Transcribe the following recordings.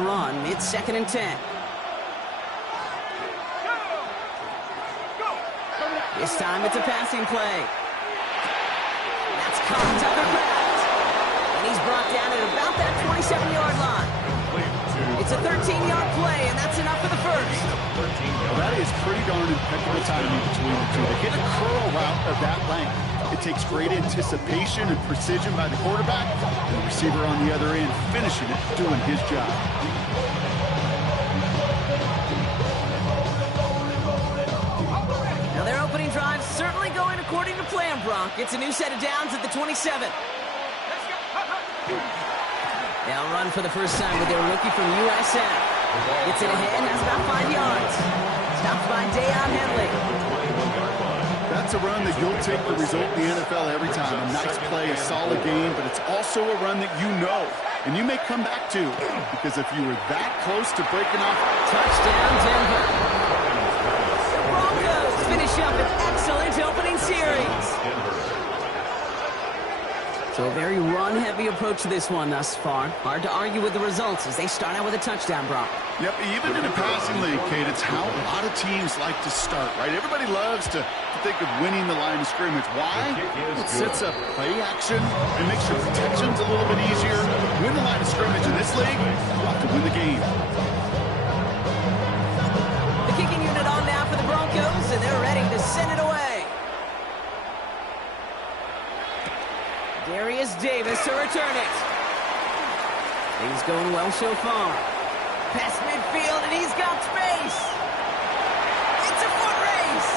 run. It's 2nd and 10. This time it's a passing play. That's caught Tucker Craft. And he's brought down at about that 27-yard line. It's a 13-yard play, and that's enough for the first. Well, that is pretty darn impeccable timing between the two. They hit a curl route of that length. It takes great anticipation and precision by the quarterback, and the receiver on the other end finishing it, doing his job. Now their opening drive certainly going according to plan, Brock. It's a new set of downs at the 27. They'll run for the first time with their rookie from USF. Gets it ahead, has about 5 yards. Stopped by Deion Henley. That's a run that you'll take the result in the NFL every time. A nice play, a solid game, but it's also a run that you know, and you may come back to, because if you were that close to breaking off. Touchdown, Denver. The Broncos finish up an excellent opening series. So a very run-heavy approach to this one thus far. Hard to argue with the results as they start out with a touchdown, Brock. Yep, even in a passing league, Kate, it's how a lot of teams like to start, right? Everybody loves to think of winning the line of scrimmage. Why? It sets up play action and makes your protections a little bit easier. Win the line of scrimmage in this league, you have to win the game. The kicking unit on now for the Broncos, and they're ready to send it away. Darius Davis to return it. Things going well so far. Past midfield, and he's got space. It's a foot race.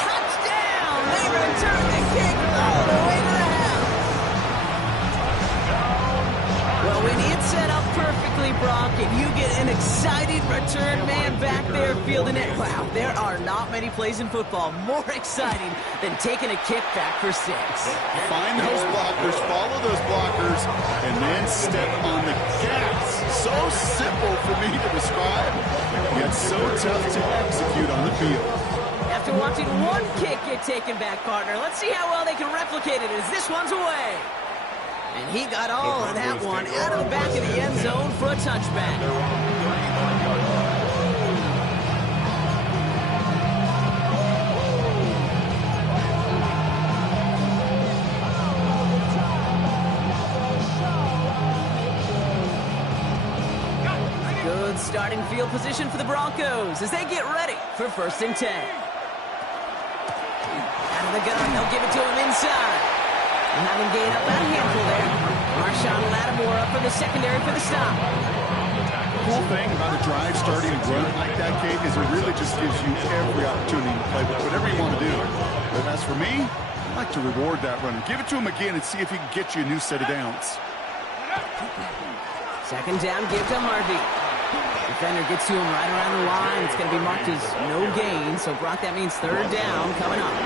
Touchdown! They return the kick all the way to the house. Well, when it's set up perfectly, Brock, and you get an exciting return man back there fielding it, wow, there are not many plays in football more exciting than taking a kick back for 6. Find those blockers, follow those blockers, and then step on the gas. So simple for me to describe, yet so tough to execute on the field. After watching one kick get taken back, partner, let's see how well they can replicate it as this one's away. And he got all of that one out of the back of the end zone for a touchback. Good starting field position for the Broncos as they get ready for 1st and 10. Out of the gun, they'll give it to him inside. And have him gain up about a handful there. Marshawn Lattimore up from the secondary for the stop. The cool thing about a drive starting to run like that, Kate, is it really just gives you every opportunity to play with whatever you want to do. But as for me, I like to reward that runner. Give it to him again and see if he can get you a new set of downs. 2nd down, give to Harvey. Defender gets to him right around the line. It's going to be marked as no gain. So, Brock, that means 3rd down coming up.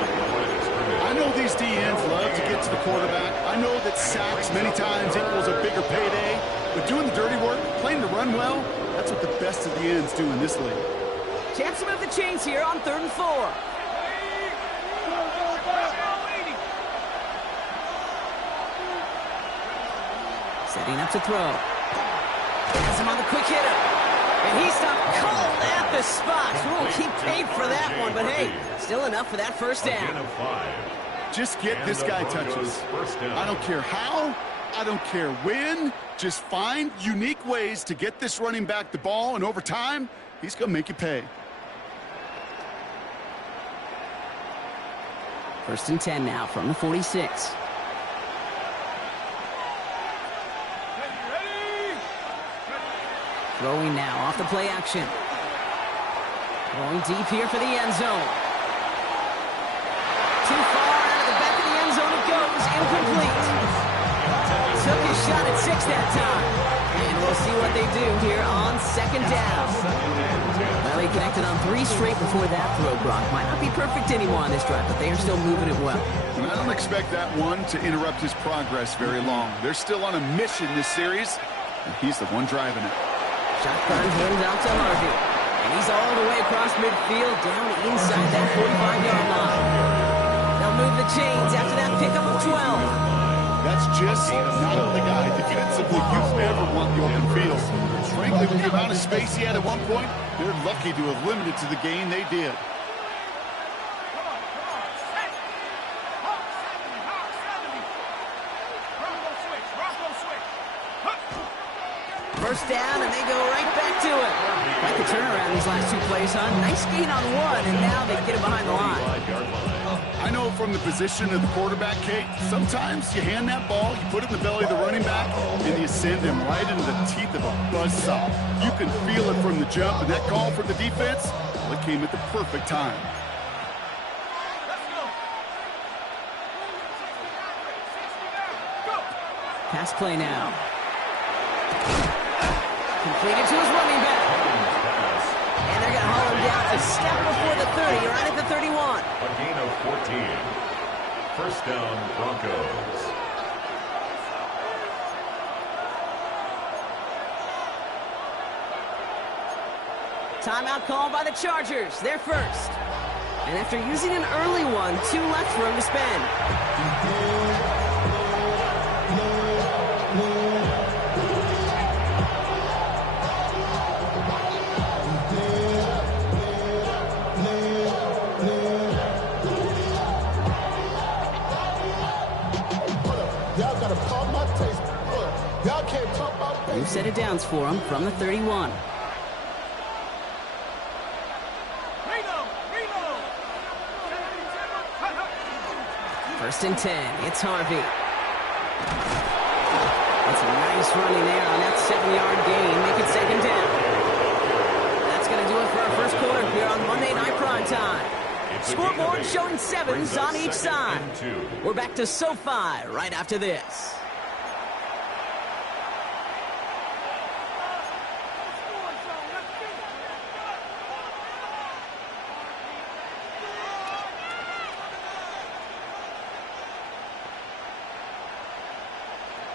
I know these DNs love to get to the quarterback. I know that sacks many times equals a bigger payday. But doing the dirty work, playing to run well, that's what the best of the ends do in this league. Chance to move the chains here on 3rd and 4. Setting up to throw. Has him on the quick hitter. And he stopped cold at the spot. Ooh, he paid for that one, but hey, still enough for that 1st down. Just get this guy touches. I don't care how, I don't care when. Just find unique ways to get this running back the ball, and over time, he's going to make you pay. 1st and 10 now from the 46. Throwing now off the play action. Going deep here for the end zone. Too far out of the back of the end zone it goes. Incomplete. Took his shot at 6 that time. And we'll see what they do here on 2nd down. Well, he connected on 3 straight before that throw, Brock. Might not be perfect anymore on this drive, but they are still moving it well. And I don't expect that one to interrupt his progress very long. They're still on a mission this series, and he's the one driving it. Shotgun hands out to Harvey. And he's all the way across midfield, down inside that 45-yard line. They'll move the chains after that pickup of 12. That's just not the guy. Defensively, you never want the open field. Frankly, with the amount of space he had at one point, they're lucky to have limited to the gain they did. First down, and they go right back to it. Like the turnaround these last 2 plays, huh? Nice gain on one, and now they get it behind the line. I know from the position of the quarterback, Kate, sometimes you hand that ball, you put it in the belly of the running back, and you send him right into the teeth of a buzzsaw. You can feel it from the jump, and that call from the defense, well, it came at the perfect time. Pass play now. Completed to his running back. And they're going to haul him down a step before the 30, right at the 31. A gain of 14. First down, Broncos. Timeout called by the Chargers. They're first. And after using an early one, 2 left for him to spend. New set of downs for him from the 31. First and 10. It's Harvey. That's a nice running there on that 7-yard gain. Make it second down. That's going to do it for our first quarter here on Monday Night Primetime. Scoreboard showing 7s on each side. We're back to SoFi right after this.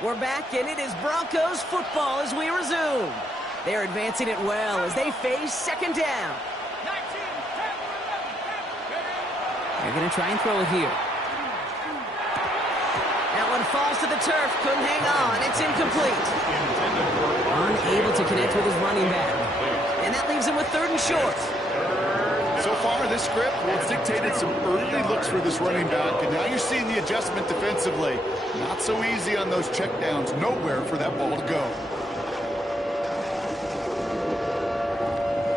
We're back, and it is Broncos football as we resume. They're advancing it well as they face second down. They're going to try and throw it here. That one falls to the turf. Couldn't hang on. It's incomplete. Unable to connect with his running back. And that leaves him with 3rd and short. So far, this script, well, it's dictated some early looks for this running back, and now you're seeing the adjustment defensively. Not so easy on those checkdowns. Nowhere for that ball to go.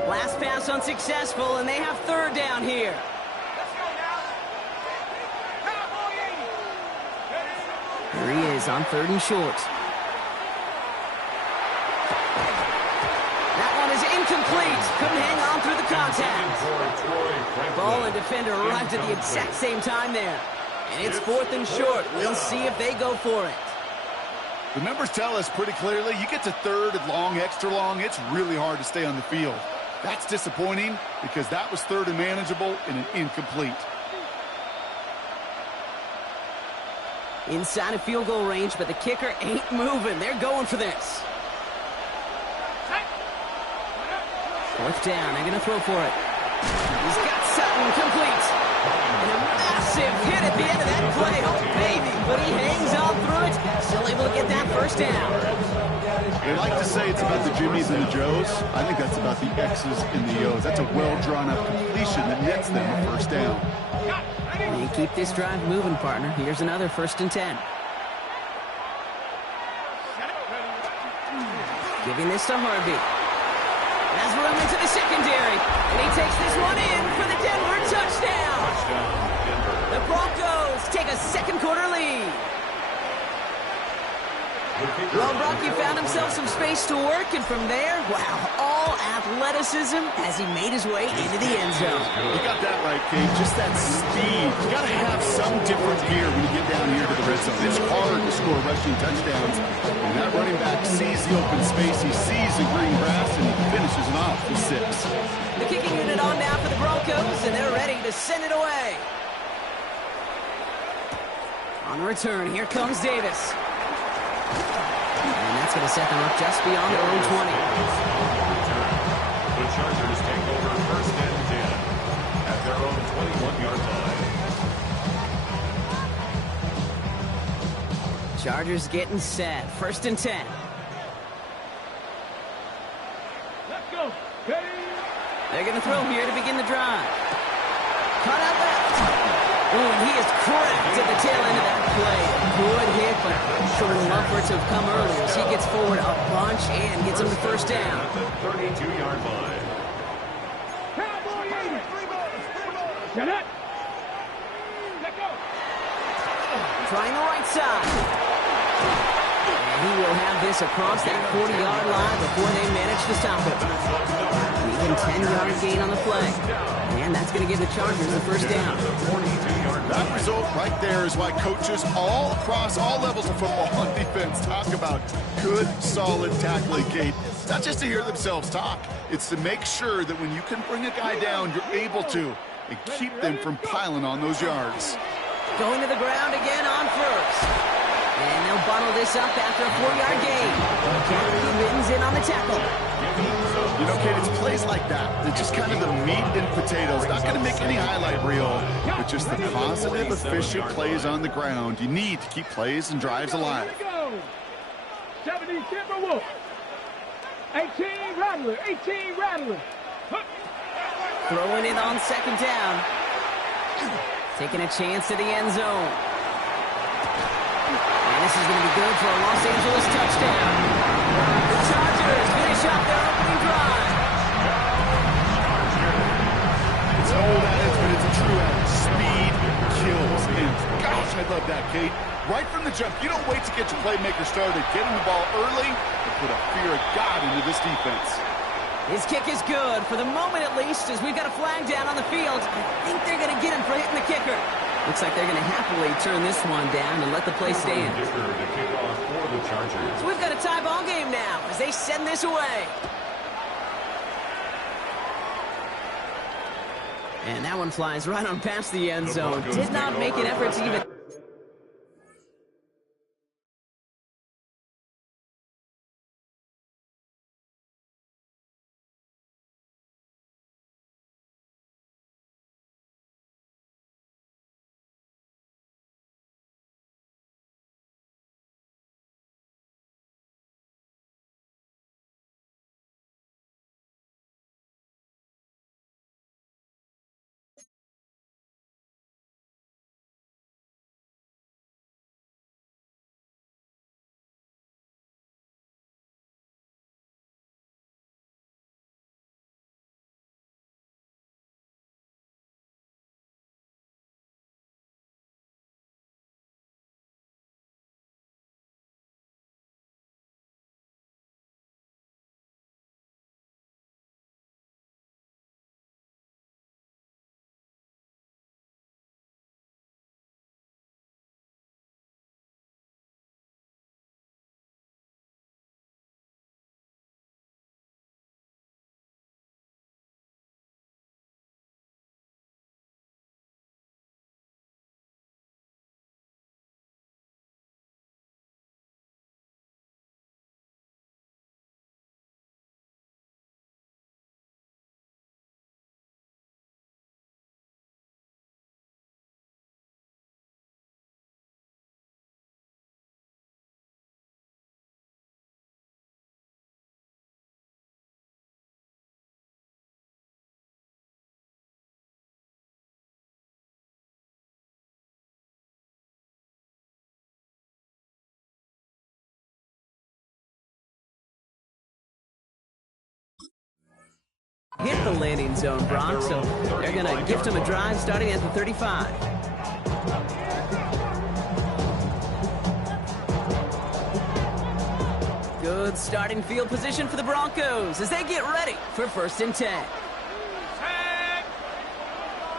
Last pass unsuccessful, and they have 3rd down here. Here he is on 3rd and short. That one is incomplete. Couldn't hang on through the contact. Ball and defender arrived at the exact same time there. And it's 4th and short. We'll see if they go for it. The numbers tell us pretty clearly, you get to 3rd and long, extra long, it's really hard to stay on the field. That's disappointing because that was 3rd and manageable and an incomplete. Inside of field goal range, but the kicker ain't moving. They're going for this. 4th down. They're going to throw for it. He's got Sutton complete. And a massive hit at the end of that play. Oh, baby. But he hangs on through it. Still able to get that first down. They like to say it's about the Jimmies and the Joes. I think that's about the X's and the O's. That's a well-drawn-up completion that nets them a first down. And keep this drive moving, partner. Here's another 1st and 10. Giving this to Harvey. Has room into the secondary. And he takes this one in for the Denver touchdown. The Broncos take a second quarter lead. Well, Brock, he found himself some space to work, and from there, wow, all athleticism as he made his way into the end zone. You got that right, Kate. Just that speed. You got to have some different gear when you get down here to the red zone. It's hard to score rushing touchdowns. And that running back sees the open space. He sees the green grass, and he finishes it off with 6. The kicking unit on now for the Broncos, and they're ready to send it away. On the return, here comes Davis. And that's going to set them up just beyond their own 20. The Chargers take over 1st and 10 at their own 21-yard line. Chargers getting set. 1st and 10. Let's go. They're going to throw here to begin the drive. Cut out left. Oh, and he is cracked at the tail end of that play. Good hit, but sure would love for it to have come earlier as he gets forward a bunch and gets him to 1st down. 32-yard line. Cowboy 80. Shut up. Let go. Trying the right side. And he will have this across that 40-yard line before they manage to stop it. An even 10-yard gain on the play. And that's going to give the Chargers the 1st down. That result right there is why coaches all across all levels of football on defense talk about good, solid tackling, Kate. It's not just to hear themselves talk. It's to make sure that when you can bring a guy down, you're able to and keep them from piling on those yards. Going to the ground again on 1st. And they'll bottle this up after a 4-yard gain. Kennedy wins in on the tackle. You know, Kate, it's plays like that. They're just kind of the meat and potatoes. Not going to make any highlight reel, but just the positive, efficient plays on the ground. You need to keep plays and drives alive. 70 Timberwolf. 18 Rattler. 18 Rattler. Throwing it on 2nd down. Taking a chance to the end zone. And this is going to be good for a Los Angeles touchdown. The Chargers finish off their opening drive. It's an old adage, but it's a true adage. Speed kills. And gosh, I love that, Kate. Right from the jump, you don't wait to get your playmaker started. Get him the ball early and put a fear of God into this defense. His kick is good, for the moment at least, as we've got a flag down on the field. I think they're going to get him for hitting the kicker. Looks like they're going to happily turn this one down and let the play stand. So we've got a tie ball game now as they send this away. And that one flies right on past the end zone. Did not make an effort to even... hit the landing zone, Brock, so they're going to gift him a drive starting at the 35. Good starting field position for the Broncos as they get ready for 1st and 10.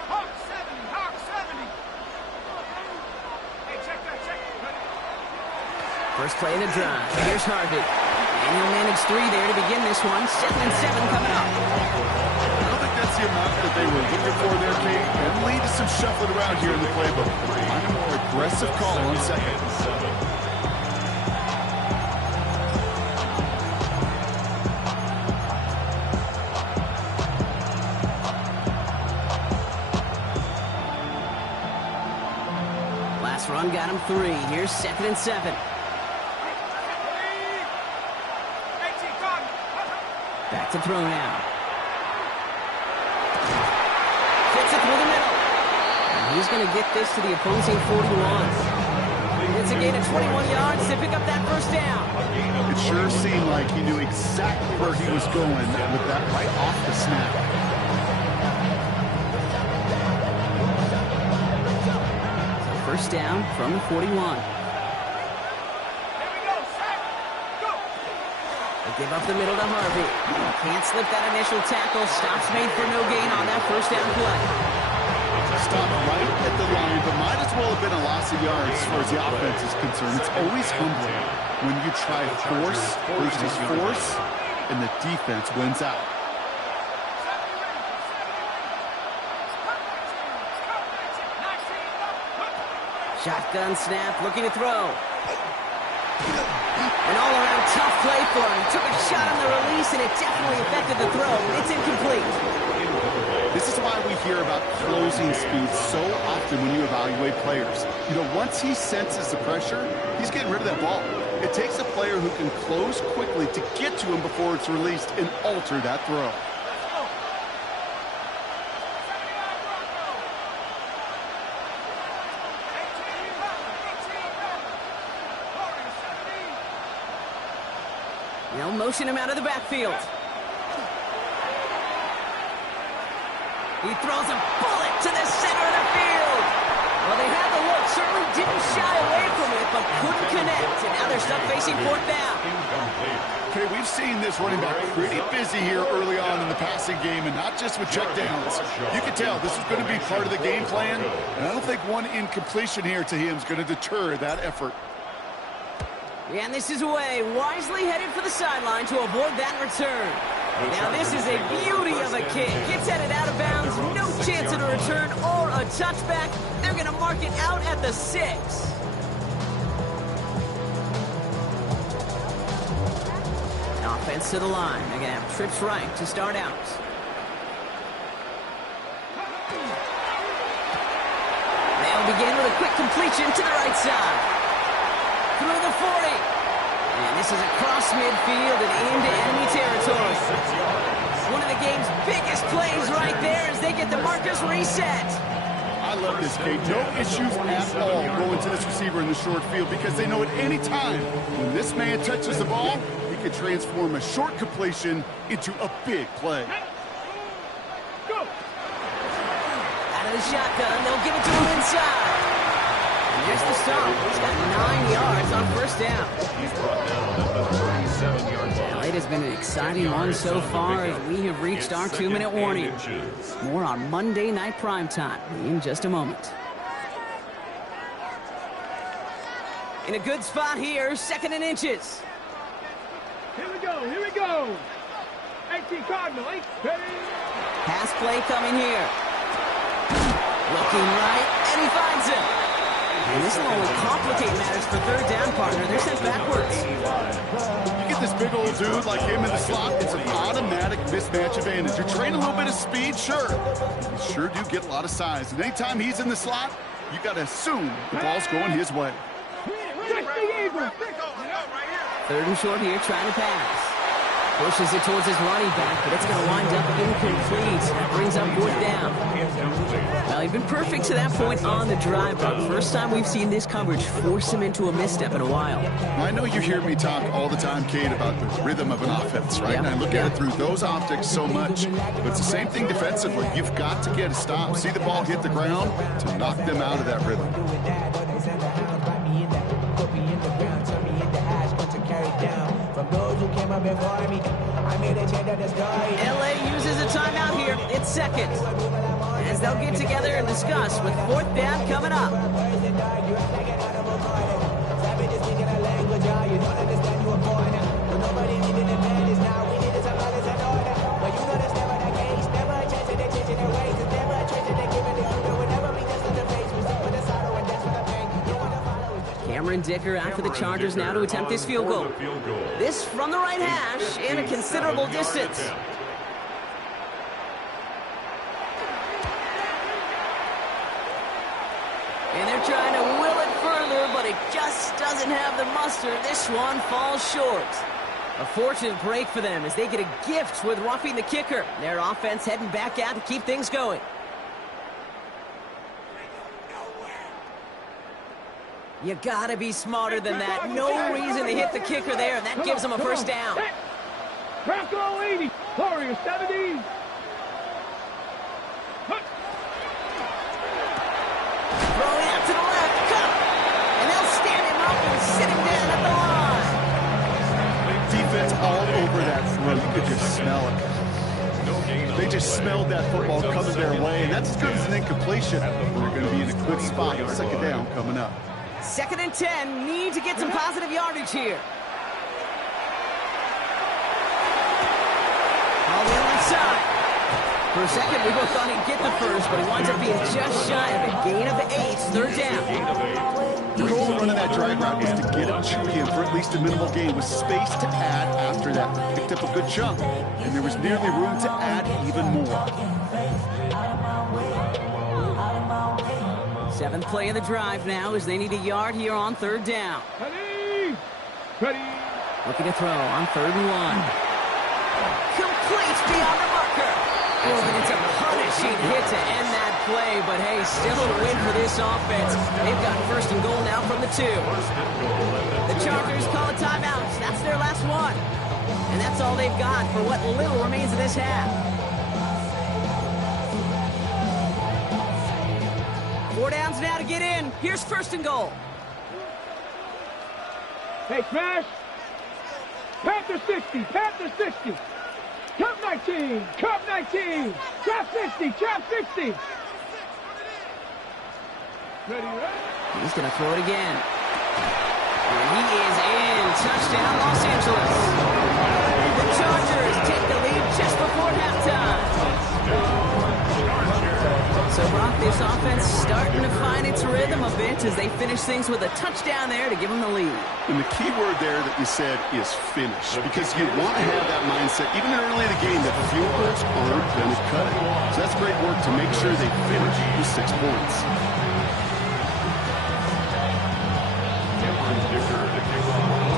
Hawk 70. Hawk 70. Hey, check that. First play of the drive. Here's Harvey. And he'll manage 3 there to begin this one. 2nd and 7 coming up. I don't think that's the amount that they were looking for there, Kate. And lead to some shuffling around here in the playbook. Find a more aggressive call on 2nd. Last run got him 3. Here's 2nd and 7. Back to throw now. Fits it through the middle. And he's going to get this to the opposing 41. It's a gain of 21 yards to pick up that first down. It sure seemed like he knew exactly where he was going with that right off the snap. So first down from the 41. They give up the middle to Harvey. Can't slip that initial tackle. Stops made for no gain on that first down play. Stopped right at the line, but might as well have been a loss of yards as far as the offense is concerned. It's always humbling when you try force versus force, and the defense wins out. Shotgun snap, looking to throw. An all-around tough play for him. He took a shot on the release, and it definitely affected the throw. It's incomplete. This is why we hear about closing speed so often when you evaluate players. You know, once he senses the pressure, he's getting rid of that ball. It takes a player who can close quickly to get to him before it's released and alter that throw. They'll motion him out of the backfield. He throws a bullet to the center of the field. Well, they had the look, certainly didn't shy away from it, but couldn't connect. And now they're stuck facing fourth down. Okay, we've seen this running back pretty busy here early on in the passing game, and not just with checkdowns. You can tell this is going to be part of the game plan, and I don't think one incompletion here to him is going to deter that effort. And this is away, wisely headed for the sideline to avoid that return. Now this is a beauty of a kick. Gets headed out of bounds, no chance of a return or a touchback. They're going to mark it out at the 6. Offense to the line. They're going to have trips right to start out. They'll begin with a quick completion to the right side. Through the 40. And this is across midfield and into enemy territory. One of the game's biggest plays right there as they get the markers reset. I love this, Kate. No issues at all going to this receiver in the short field because they know at any time when this man touches the ball, he can transform a short completion into a big play. Out of the shotgun, they'll give it to him inside. Here's the stop. He's got 9 yards on first down. He's brought down at the 37-yard line. Well, it has been an exciting one so far as we have reached our 2-minute warning. More on Monday Night Primetime in just a moment. In a good spot here, 2nd and inches. Here we go, here we go. 18 Cardinal, 8, ready. Pass play coming here. Looking right, and he finds him. And this will only complicate matters for third down, partner. They're sent backwards. You get this big old dude like him in the slot, it's an automatic mismatch advantage. You train a little bit of speed, sure. You sure do get a lot of size. And anytime he's in the slot, you got to assume the ball's going his way. Third and short here, trying to pass. Pushes it towards his running back, but it's going to wind up incomplete. That brings up 4th down. Well, he's been perfect to that point on the drive, but first time we've seen this coverage force him into a misstep in a while. I know you hear me talk all the time, Kate, about the rhythm of an offense, right? Yep. And I look at it through those optics so much. But it's the same thing defensively. You've got to get a stop, see the ball hit the ground to knock them out of that rhythm. LA uses a timeout here. It's 2nd. As they'll get together and discuss with 4th down coming up. Cameron Dicker out for the Chargers now to attempt this field goal. This from the right hash in a considerable distance. And they're trying to will it further, but it just doesn't have the muster. This one falls short. A fortunate break for them as they get a gift with roughing the kicker. Their offense heading back out to keep things going. You gotta be smarter than that. No reason to hit the kicker there, and that gives them a first down. Bronco 80, Warrior 70. Throwing out to the left, Cup. And they'll stand him up and sit him down at the line. Defense all over that throw. You could just smell it. They just smelled that football coming their way, and that's as good as an incompletion. They're going to be in a good spot. Second down coming up. 2nd and 10. Need to get some positive yardage here. All the other side. For a second, we both thought he'd get the first, but he winds up being just shy of a gain of 8. 3rd down. The goal of running that drag route is to get him Chewy in for at least a minimal gain with space to add after that. Picked up a good chunk, and there was nearly room to add even more. 7th play of the drive now as they need a yard here on 3rd down. Ready. Looking to throw on 3rd and 1. Complete beyond the marker. Oh, and it's a punishing hit to end that play, but hey, still a win for this offense. They've got 1st and goal now from the 2. The Chargers call a timeout. That's their last one. And that's all they've got for what little remains of this half. 4 downs now to get in. Here's 1st and goal. Hey, smash. Panther 60, Panther 60. Cup 19, Cup 19. Trap 60, Trap 60. Ready. He's going to throw it again. And he is in. Touchdown, Los Angeles. The Chargers take the lead just before halftime. So, Brock, this offense starting to find its rhythm a bit as they finish things with a touchdown there to give them the lead. And the key word there that you said is finish, because you want to have that mindset, even early in the game, that field goals aren't going to cut it. So that's great work to make sure they finish with 6 points.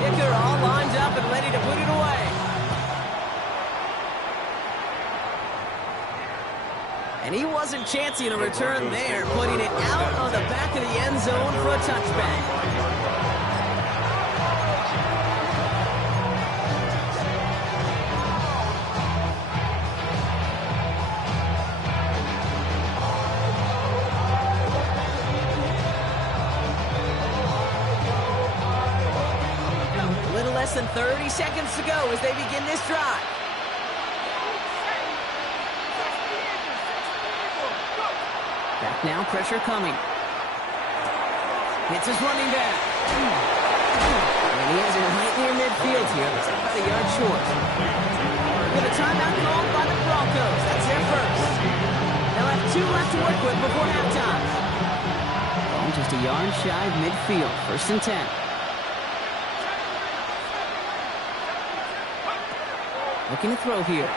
Dicker all lined up and ready to put it away. And he wasn't chancing a return there, putting it out on the back of the end zone for a touchback. A little less than 30 seconds to go as they begin this drive. Back now, pressure coming. Hits his running back. And he has it right near midfield here. Looks like about a yard short. With a timeout called by the Broncos. That's their first. They'll have 2 left to work with before halftime. Oh, just a yard shy of midfield. 1st and 10. Looking to throw here.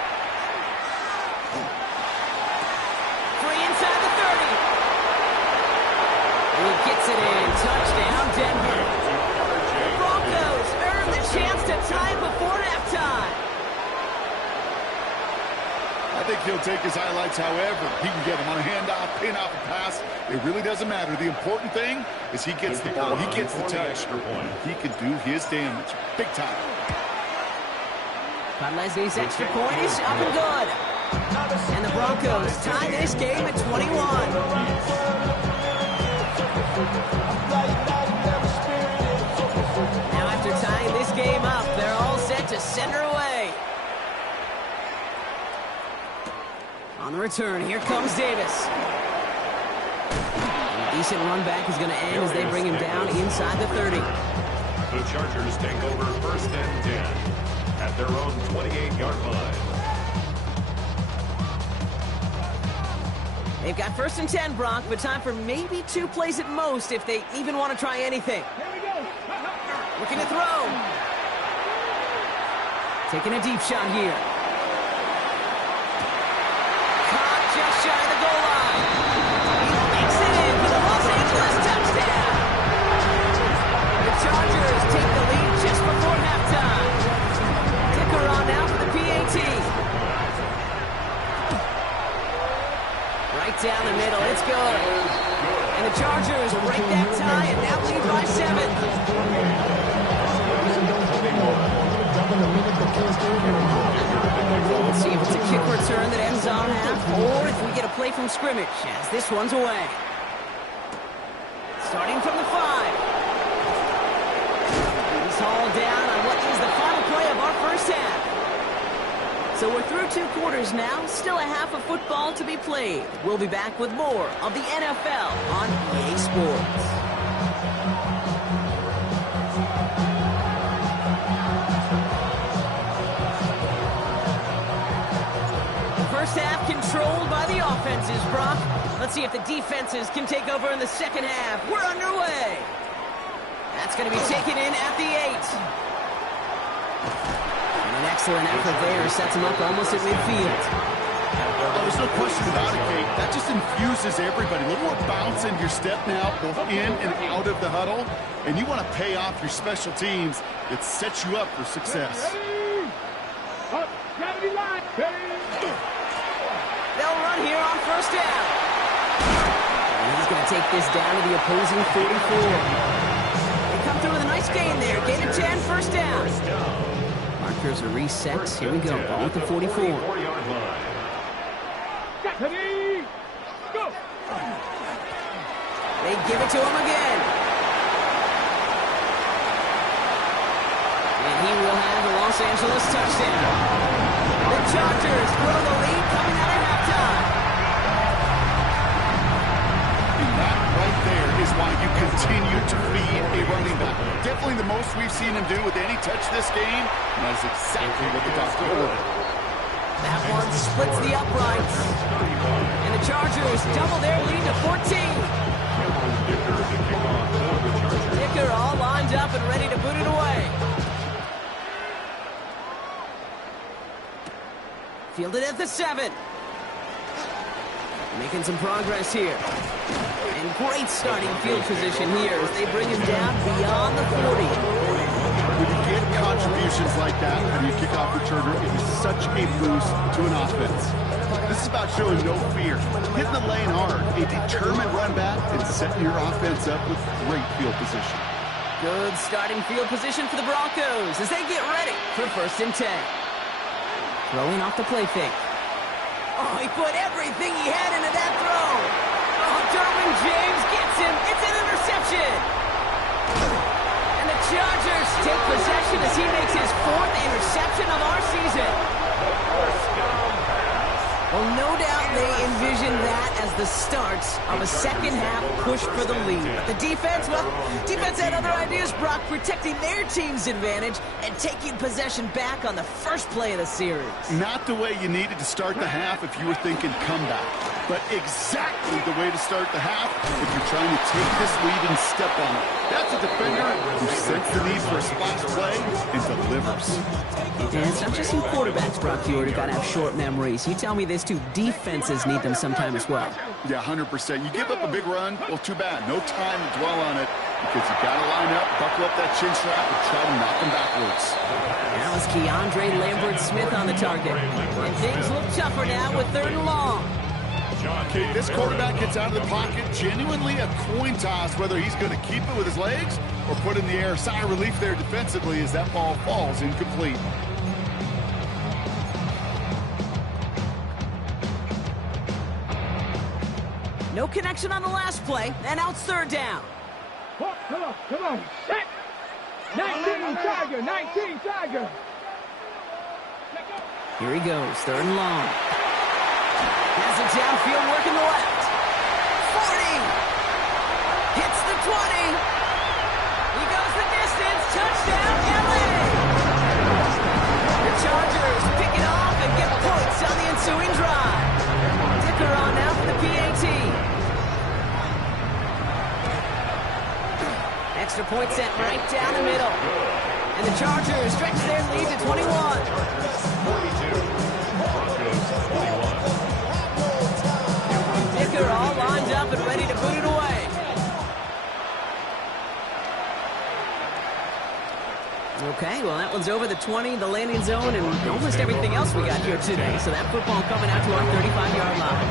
He gets it in. Touchdown, Denver. The Broncos earn the chance to tie it before halftime. I think he'll take his highlights however he can get them on a handoff, pin off a pass. It really doesn't matter. The important thing is he gets the ball. He gets the touch. He can do his damage. Big time. Todd Leslie's extra point is up and good. And the Broncos tie this game at 21. Now after tying this game up, they're all set to send her away. On the return, here comes Davis. A decent run back is going to end as they bring him down inside the 30. The Chargers take over 1st and 10 at their own 28-yard line. They've got 1st and 10, Brock, but time for maybe 2 plays at most if they even want to try anything. Looking to throw. Taking a deep shot here. Caught just shy of the goal line. He makes it in for the Los Angeles touchdown. The Chargers take the lead just before halftime. Right down the middle. It's good. And the Chargers break that tie and now lead by 7. Let's see if it's a kick return that ends on half, or if we get a play from scrimmage as this one's away. Starting from the 5. He's hauled down on what is the final play of our first half. So we're through 2 quarters now, still a half of football to be played. We'll be back with more of the NFL on EA Sports. First half controlled by the offenses, Brock. Let's see if the defenses can take over in the second half. We're underway. That's going to be taken in at the 8. And an excellent effort there sets him up almost at midfield. Well, there's no question about it, Kate. That just infuses everybody. A little more bounce in your step now, both in and out of the huddle. And you want to pay off your special teams. It sets you up for success. Up, gravity line. They'll run here on first down. And he's going to take this down to the opposing 44. They come through with a nice gain there. Gain of 10, first down. Markers are reset. Here we go. Ball at the 44. Go. They give it to him again. And he will have the Los Angeles touchdown. The Chargers throw the lead coming out of halftime. And that right there is why you continue to feed a running back. Definitely the most we've seen him do with any touch this game. And that is exactly what the doctor ordered. That one splits the uprights. And the Chargers double their lead to 14. Dicker all lined up and ready to boot it away. Fielded at the 7. Making some progress here. And great starting field position here as they bring him down beyond the 40. When you get contributions like that when you kick off returner, it is such a boost to an offense. This is about showing no fear, hitting the lane hard, a determined run back, and setting your offense up with great field position. Good starting field position for the Broncos as they get ready for first and 10. Throwing off the play fake. Oh, he put everything he had into that throw. Oh, Derwin James gets him. It's an interception. And the Chargers take possession as he makes his 4th interception of our season. Well, no doubt they envision that as the start of a second half push for the lead. But the defense, well, defense had other ideas, Brock, protecting their team's advantage and taking possession back on the first play of the series. Not the way you needed to start the half if you were thinking comeback, but exactly the way to start the half if you're trying to take this lead and step on it. That's a defender who sets the need for a splash play and delivers. And it's not just you quarterbacks, Brock. You already got to have short memories. You tell me this too. Defenses need them sometime as well. Yeah, 100%. You give up a big run, well, too bad. No time to dwell on it because you got to line up, buckle up that chin strap, and try to knock them backwards. That was Keandre Lambert-Smith on the target. And things look tougher now with 3rd and long. Okay, this quarterback gets out of the pocket, genuinely a coin toss whether he's going to keep it with his legs or put it in the air. Sigh of relief there defensively as that ball falls incomplete. No connection on the last play, and now it's 3rd down. Come on. Set. 19 Tiger, 19 Tiger. Here he goes, 3rd and long. Has it downfield, working the left. 40. Hits the 20. He goes the distance. Touchdown, LA. The Chargers pick it off and get points on the ensuing drive. Dicker on now for the PAT. Extra point sent right down the middle. And the Chargers stretch their lead to 21. 42. Broncos 21. Dicker all lined up and ready to put it away. Okay, well, that one's over the 20, the landing zone, and almost everything else we got here today. So that football coming out to our 35-yard line.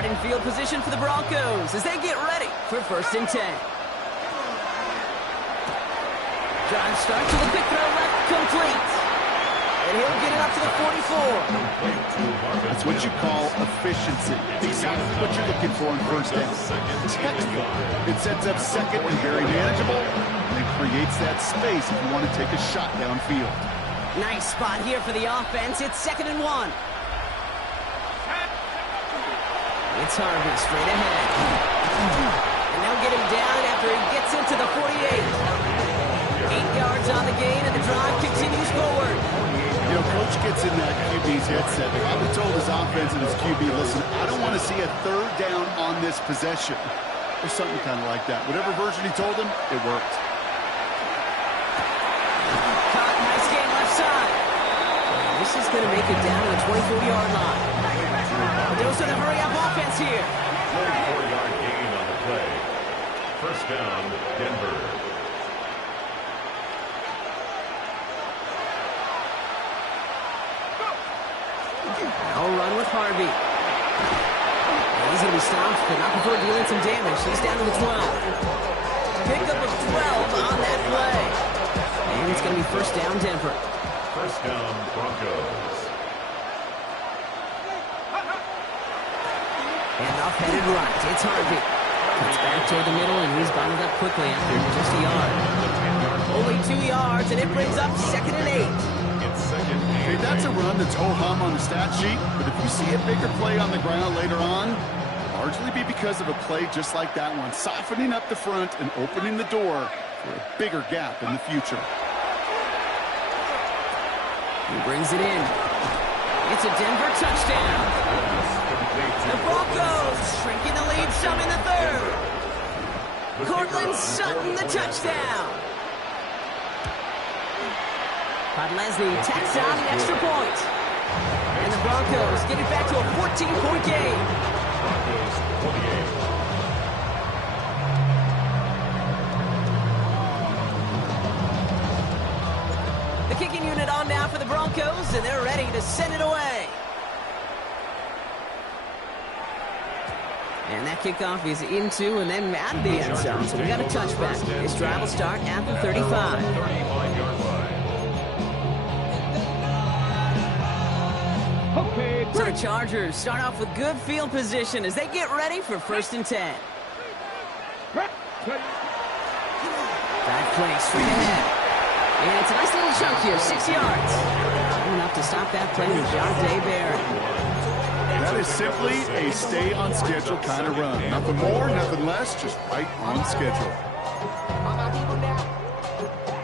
Starting field position for the Broncos as they get ready for 1st and 10. Drive starts with a quick throw left, complete. And he'll get it up to the 44. That's what you call efficiency. Exactly what you're looking for on 1st down. Textbook. It sets up 2nd and very manageable, and creates that space if you want to take a shot downfield. Nice spot here for the offense. It's 2nd and 1. It's Harvey straight ahead. And they'll get him down after he gets into the 48. 8 yards on the gain, and the drive continues forward. You know, Coach gets in that QB's headset. He probably told his offense and his QB, listen, I don't want to see a 3rd down on this possession. Or something kind of like that. Whatever version he told him, it worked. Caught, nice gain left side. This is going to make it down to the 24-yard line. Those are the hurry-up offense here. 34-yard gain on the play. 1st down, Denver. I'll run with Harvey. He's going to be stopped, but not before dealing some damage. He's down to the 12. Pickup of 12 on that play. And it's going to be 1st down, Denver. 1st down, Broncos. And off headed right. It's Harvey. Cuts back toward the middle, and he's bottled up quickly after just a yard. Only 2 yards, and it brings up 2nd and 8. Okay, that's a run that's ho-hum on the stat sheet, but if you see a bigger play on the ground later on, largely be because of a play just like that one, softening up the front and opening the door for a bigger gap in the future. He brings it in. It's a Denver touchdown. The Broncos shrinking the lead some in the 3rd. Cortland Sutton the touchdown. Podlesny tacks on an extra point. And the Broncos get it back to a 14-point game. Broncos 28. The kicking unit on now for the Broncos, and they're ready to send it away. And that kickoff is into and then out of the end zone. So we got a touchback. This drive will start at the 35. 35-yard line. So the Chargers start off with good field position as they get ready for 1st and 10. Dive play straight ahead. And it's a nice little chunk here, 6 yards. Enough to stop that play with Jonte Barrett. That is simply a stay-on-schedule kind of run. Nothing more, nothing less, just right on schedule. All my people now,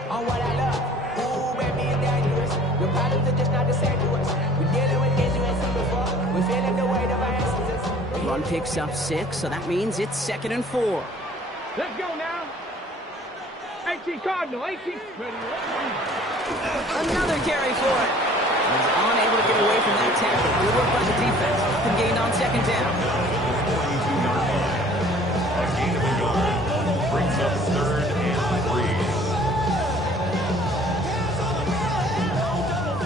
on what I love. Ooh, baby, it's dangerous. Your problems are just not the same to us. We're dealing with injuries before. We're feeling the weight of our ancestors. Run picks up 6, so that means it's 2nd and 4. Let's go now. 18 Cardinal, 18. Another carry for it. He's unable to get away from that tackle. Good work by the defense. Nothing gained on 2nd down. 42-yard line. A gain of a yard. Brings up 3rd and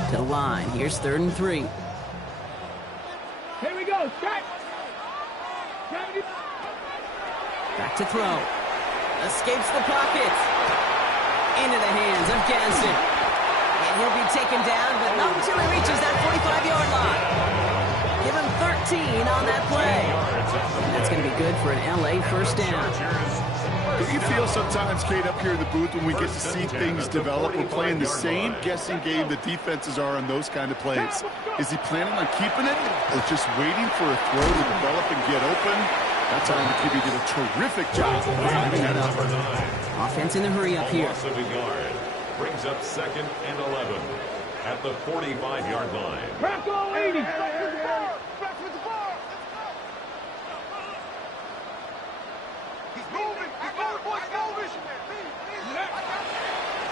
3. To the line. Here's 3rd and 3. Here we go, strike. Back to throw. Escapes the pocket. Into the hands of Ganson. And he'll be taken down, but not until he reaches that 45-yard line. Give him 13 on that play. And that's going to be good for an LA 1st down. Do you feel sometimes, Kate, up here in the booth when we get to see things develop, we're playing the same guessing game the defenses are on those kind of plays? Is he planning on keeping it or just waiting for a throw to develop and get open? That time the QB did a terrific job. Number 9. Offense in the hurry up here. Loss of a yard. Brings up 2nd and 11 at the 45-yard line. Bronco 80.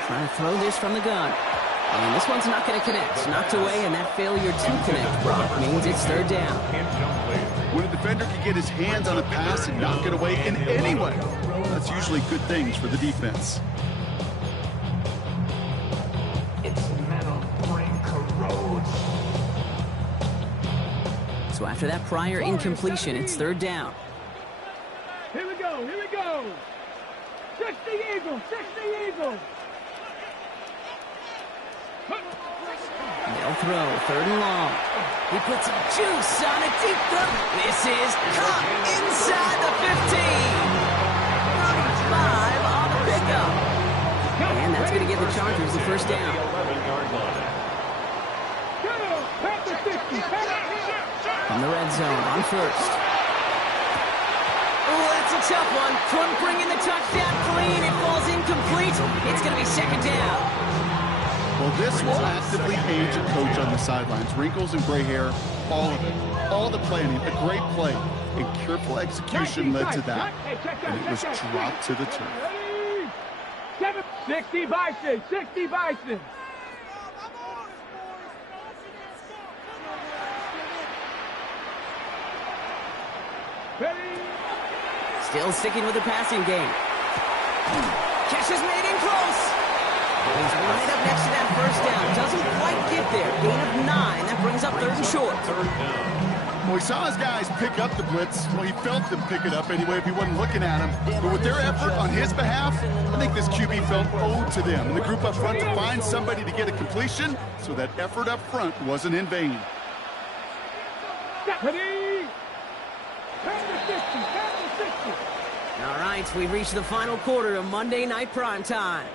Trying to throw this from the gun. And this one's not going to connect. Knocked away, and that failure to connect, Brock, means it's 3rd down. When a defender can get his hands on a pass and knock it away in any way, that's usually good things for the defense. It's metal, brain corrodes. So after that prior incompletion, it's third down. Here we go, here we go. 60 Eagles, 60 Eagles. They'll throw, third and long. He puts some juice on a deep throw. This is caught inside the 15. 35 on the pickup. And that's going to give the Chargers the first down. From the red zone on first. Oh, that's a tough one. Couldn't bring in the touchdown clean. It falls incomplete. It's going to be second down. Well, this will actively age a coach on the sidelines. Wrinkles and gray hair, all of it. All the planning, a great play. And careful execution led to that. And it was dropped to the turf. 60 Bison, 60 Bison. Still sticking with the passing game. Catch is made in close. He's right up next to that first down. Doesn't quite get there. Gain of 9. That brings up third and short. Well, he saw his guys pick up the blitz. Well, he felt them pick it up anyway if he wasn't looking at him. But with their effort on his behalf, I think this QB felt owed to them. And the group up front to find somebody to get a completion, so that effort up front wasn't in vain. All right, we've reached the final quarter of Monday Night Primetime.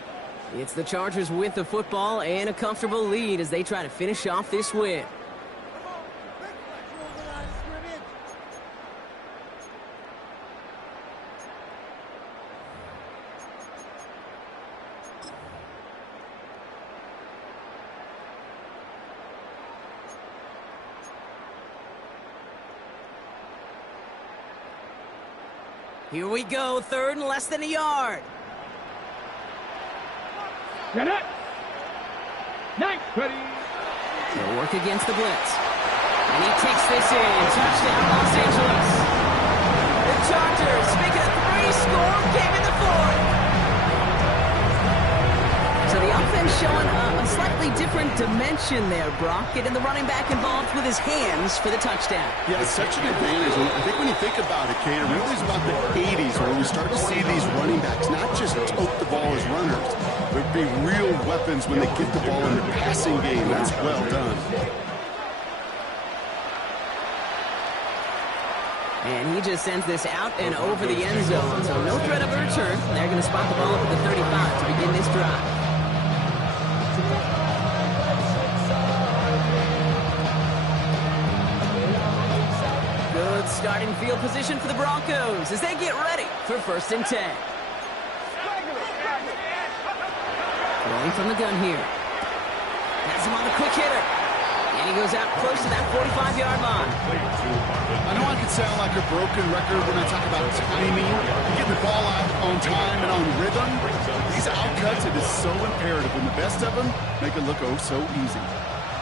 It's the Chargers with the football and a comfortable lead as they try to finish off this win. Here we go, third and less than a yard. Get it. Nice, ready. They'll work against the blitz. And he takes this in. Touchdown, Los Angeles. The Chargers make it a 3-score game in the fourth. So the offense showing a slightly different dimension there, Brock. Getting the running back involved with his hands for the touchdown. Yeah, it's such an advantage. I think when you think about it, Kate, it really is about the 80s where we start to see these running backs not just tote the ball as runners, but be real weapons when they get the ball in the passing game. That's well done. And he just sends this out and over the end zone. So no threat of a return. They're going to spot the ball up at the 35 to begin this drive. Good starting field position for the Broncos as they get ready for 1st and 10. Rolling from the gun here. Has him on the quick hitter. And he goes out close to that 45-yard line. I know I can sound like a broken record when I talk about timing, getting the ball out on time and on rhythm. These outcuts, it is so imperative when the best of them make it look oh so easy.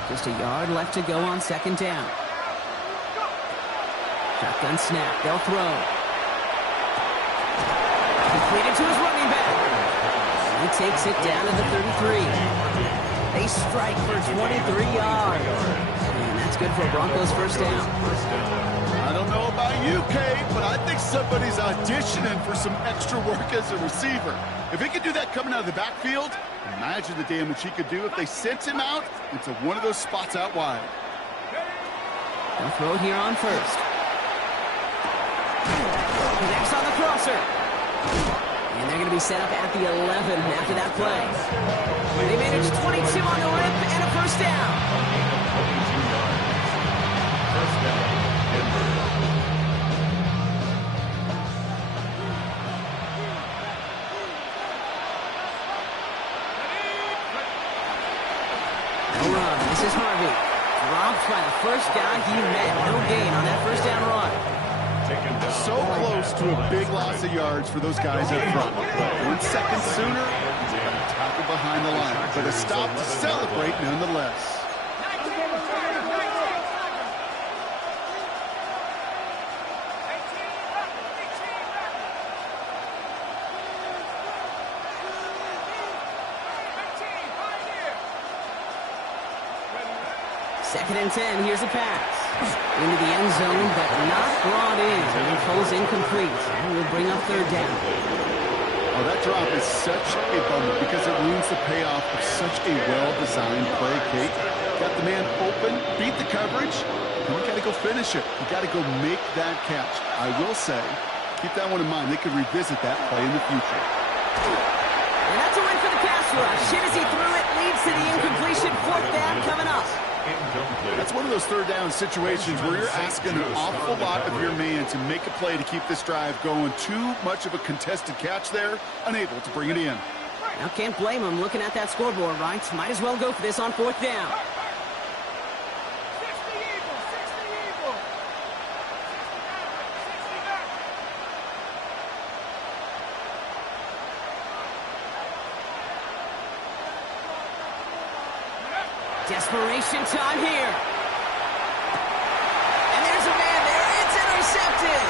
Just a yard left to go on 2nd down. Shotgun snap. They'll throw. Completed to his running back. He takes it down to the 33. They strike for 23 yards. And that's good for Broncos' first down. I don't know about you, Kate, but I think somebody's auditioning for some extra work as a receiver. If he could do that coming out of the backfield, imagine the damage he could do if they sent him out into one of those spots out wide. They'll throw it here on first. Next on the crosser. And they're going to be set up at the 11 after that play. They managed 22 on the rip and a first down. No run. This is Harvey. Dropped by the first guy he met. No gain on that first down run. So close to a big loss of yards for those guys up front. 1 second sooner, tackle behind the line, but a stop to celebrate nonetheless. Second and 10. Here's a pass. Into the end zone, but not brought in. It falls incomplete. And we'll bring up third down. Oh, that drop is such a bummer because it ruins the payoff of such a well-designed play, Kate. Got the man open, beat the coverage, and you got to go finish it. You got to go make that catch. I will say, keep that one in mind. They could revisit that play in the future. And that's a win for the pass rush. Hit as he threw it, leads to the incompletion. Fourth down coming up. That's one of those third down situations where you're asking an awful lot of your man to make a play to keep this drive going. Too much of a contested catch there, unable to bring it in. Now can't blame him looking at that scoreboard, right? Might as well go for this on fourth down. Desperation time here. And there's a man there. It's intercepted.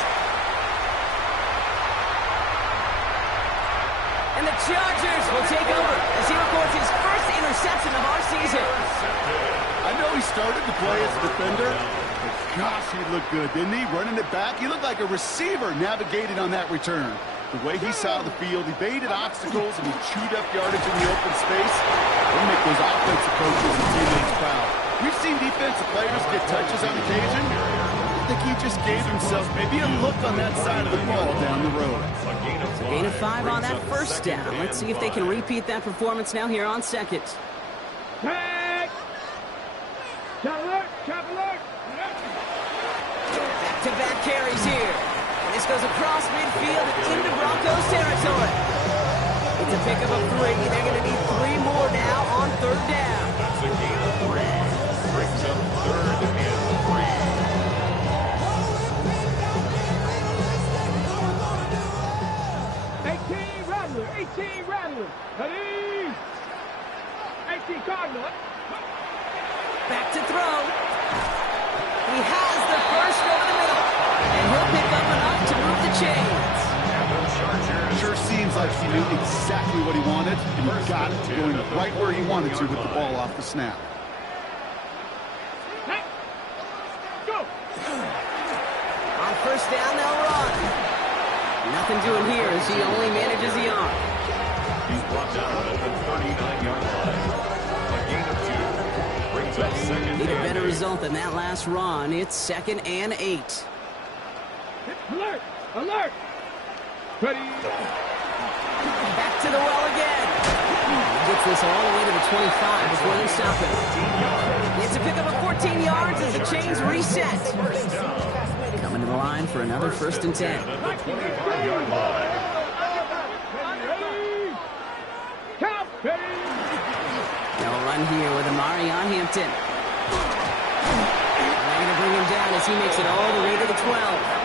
And the Chargers will take over as he records his first interception of our season. I know he started the play as a defender, but gosh, he looked good, didn't he? Running it back, he looked like a receiver navigating on that return. The way he saw the field, he baited obstacles, and he chewed up yardage in the open space. It'll make those offensive coaches and teammates proud. We've seen defensive players get touches on occasion. I think he just gave himself maybe a look on that side of the ball down the road. Gain of 5 on that first down. Let's see if they can repeat that performance now here on second. Tag! Chop alert! Back-to-back carries here. And this goes across midfield and into Broncos territory. It's a pickup of 3. They're going to need 3 more now on third down. That's a gain of 3. Brings up third and 3. 18 Rattler. Ready? 18 Cardinal. Back to throw. He has the first over the middle. And he'll pick up enough to move the chains. Sure seems like he knew exactly what he wanted, and he got it going right where he wanted to with the ball off the snap. Hey. Go. On first down, they'll run. Nothing doing here as he only manages the arm. He's brought down at the 39-yard line. A gain of 2. Brings up second. Need a better result than that last run. It's 2nd and 8. Alert! Ready? Back to the well again. He gets this all the way to the 25 before they stop him. It's a pickup of 14 yards as the chains reset. Coming to the line for another 1st and 10. At the 25-yard line. They'll run here with Amari on Hampton. They're going to bring him down as he makes it all the way to the 12.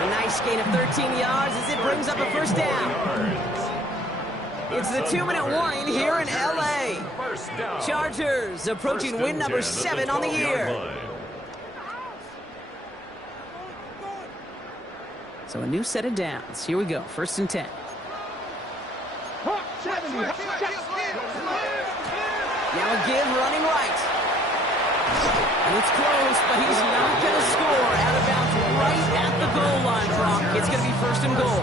A nice gain of 13 yards as it brings up a first down. It's the 2-minute warning here in L.A. Chargers approaching win number 7 on the year. So a new set of downs. Here we go. 1st and 10. Now give running right. And it's close, but he's not going to score out of bounds right at the goal line, Brock. It's going to be 1st and goal.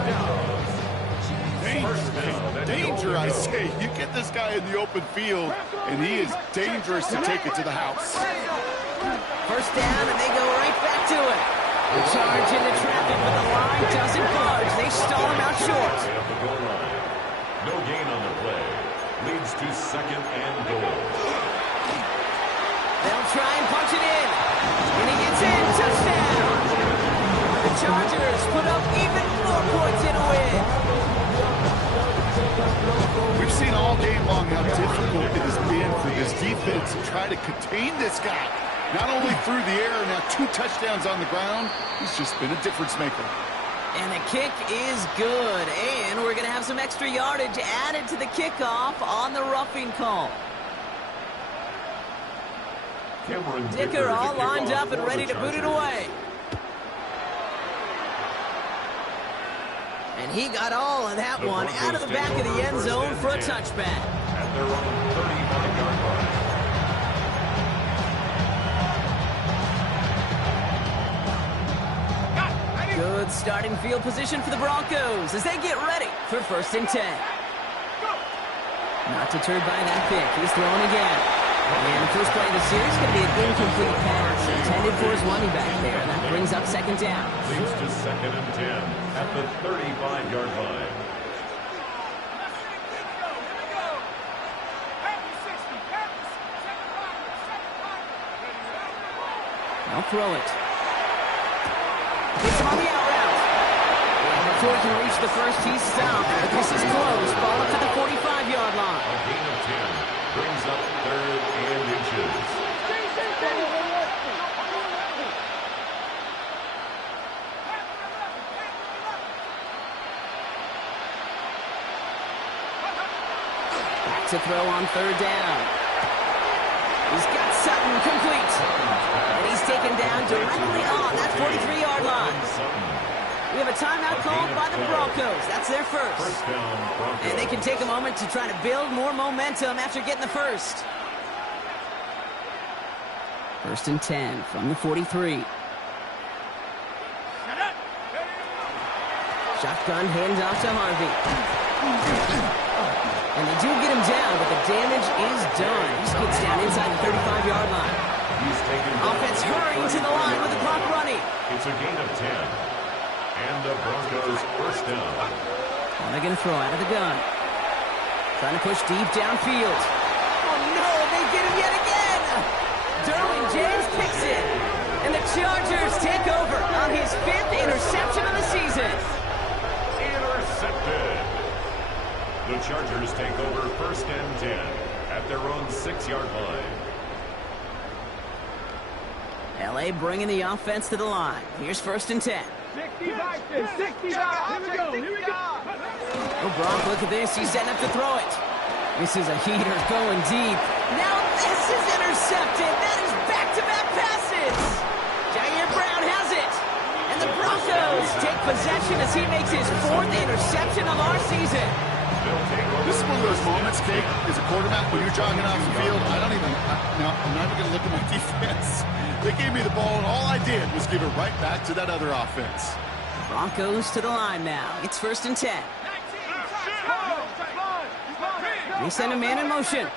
Danger, I say. You get this guy in the open field, and he is dangerous to take it to the house. First down, and they go right back to it. The charge into traffic, but the line doesn't budge. They stall him out short. No gain on the play. Leads to 2nd and goal. They'll try and punch it in. And he gets in. Touchdown. The Chargers put up even more points in a win. We've seen all game long how difficult it has been for this defense to try to contain this guy. Not only through the air, now 2 touchdowns on the ground. He's just been a difference maker. And the kick is good. And we're going to have some extra yardage added to the kickoff on the roughing call. Dicker all lined up and ready to boot it away. And he got all of that one out of the back of the end zone for a touchback. At their own 35-yard line. Good starting field position for the Broncos as they get ready for 1st and 10. Not deterred by that pick. He's throwing again. And the first play of the series is going to be an incomplete pass intended for his running back there. That brings up 2nd down. Leads to 2nd and 10 at the 35-yard line. I'll throw it. Gets him on the out route. And before he can reach the first, he's stopped. But this is close. Ball up to the 45-yard line. A gain of 10 brings up 3rd and inches. Back to throw on 3rd down. He's got Sutton complete. And he's taken down directly on that 43-yard line. We have a timeout called by the Broncos. That's their first. And they can take a moment to try to build more momentum after getting the first. 1st and 10 from the 43. Shotgun handoff to Harvey. And they do get him down, but the damage is done. He gets down inside the 35-yard line. Offense hurrying to the line with the clock running. It's a gain of 10. And the Broncos 1st down. And they're going to throw out of the gun. Trying to push deep downfield. Oh, no, they get him yet again. Derwin James picks it. And the Chargers take over on his 5th interception of the season. Intercepted. The Chargers take over 1st and 10 at their own 6-yard line. L.A. bringing the offense to the line. Here's 1st and 10. 65, 65. Here we go. Oh, Brock, look at this. He's setting up to throw it. This is a heater going deep. Now this is intercepted. That is back-to-back passes. Jair Brown has it. And the Broncos take possession as he makes his 4th interception of our season. This is one of those moments, Kate, as a quarterback, when you're jogging off the field, I'm not even going to look at my defense. They gave me the ball, and all I did was give it right back to that other offense. Broncos to the line now. It's 1st and 10. They send a man in motion.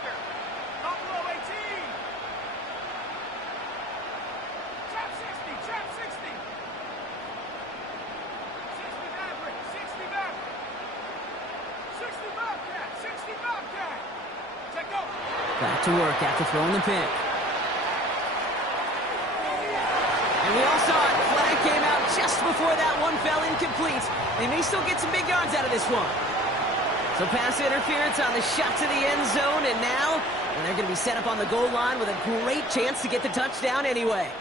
Back to work after throwing the pick. And we all saw it. Flag came out just before that one fell incomplete. They may still get some big yards out of this one. So pass interference on the shot to the end zone, and now they're going to be set up on the goal line with a great chance to get the touchdown anyway.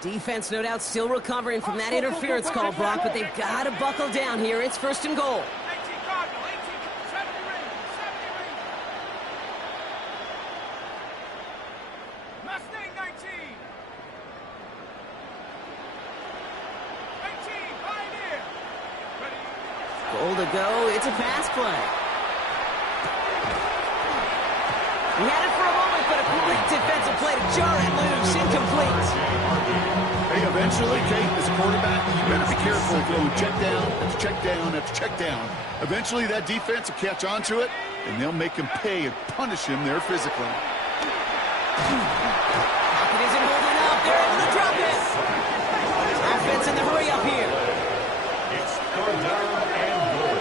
Defense, no doubt, still recovering from that interference call, Brock, but they've got to buckle down here. It's 1st and goal. Goal to go. It's a pass play. He had it for a moment, but a great defensive play to jar it loose. Incomplete. Hey, eventually, Kate, as a quarterback, you better be careful throwing check down after check down after check down. Eventually, that defense will catch on to it, and they'll make him pay and punish him there physically. Pocket isn't holding up. They're able to drop it. Offense in the hurry up here. It's 3rd down and goal.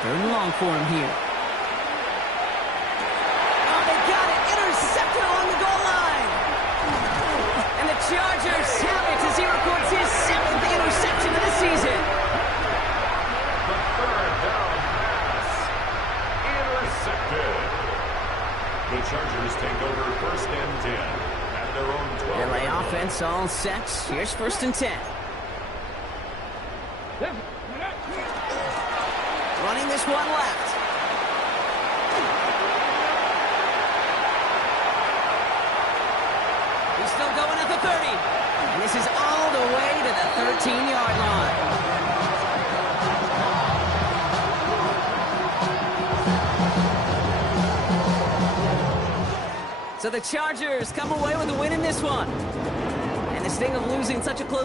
Third and long for him here. Oh, they got it. Intercepted along the goal line. And the Chargers have it as he records his 7th interception of the season. The 3rd down pass. Intercepted. The Chargers take over 1st and 10 at their own 12. LA offense all set. Here's 1st and 10. Running this one left. He's still going at the 30. And this is all the way to the 13-yard line. So the Chargers come away with a win in this one. And the sting of losing such a close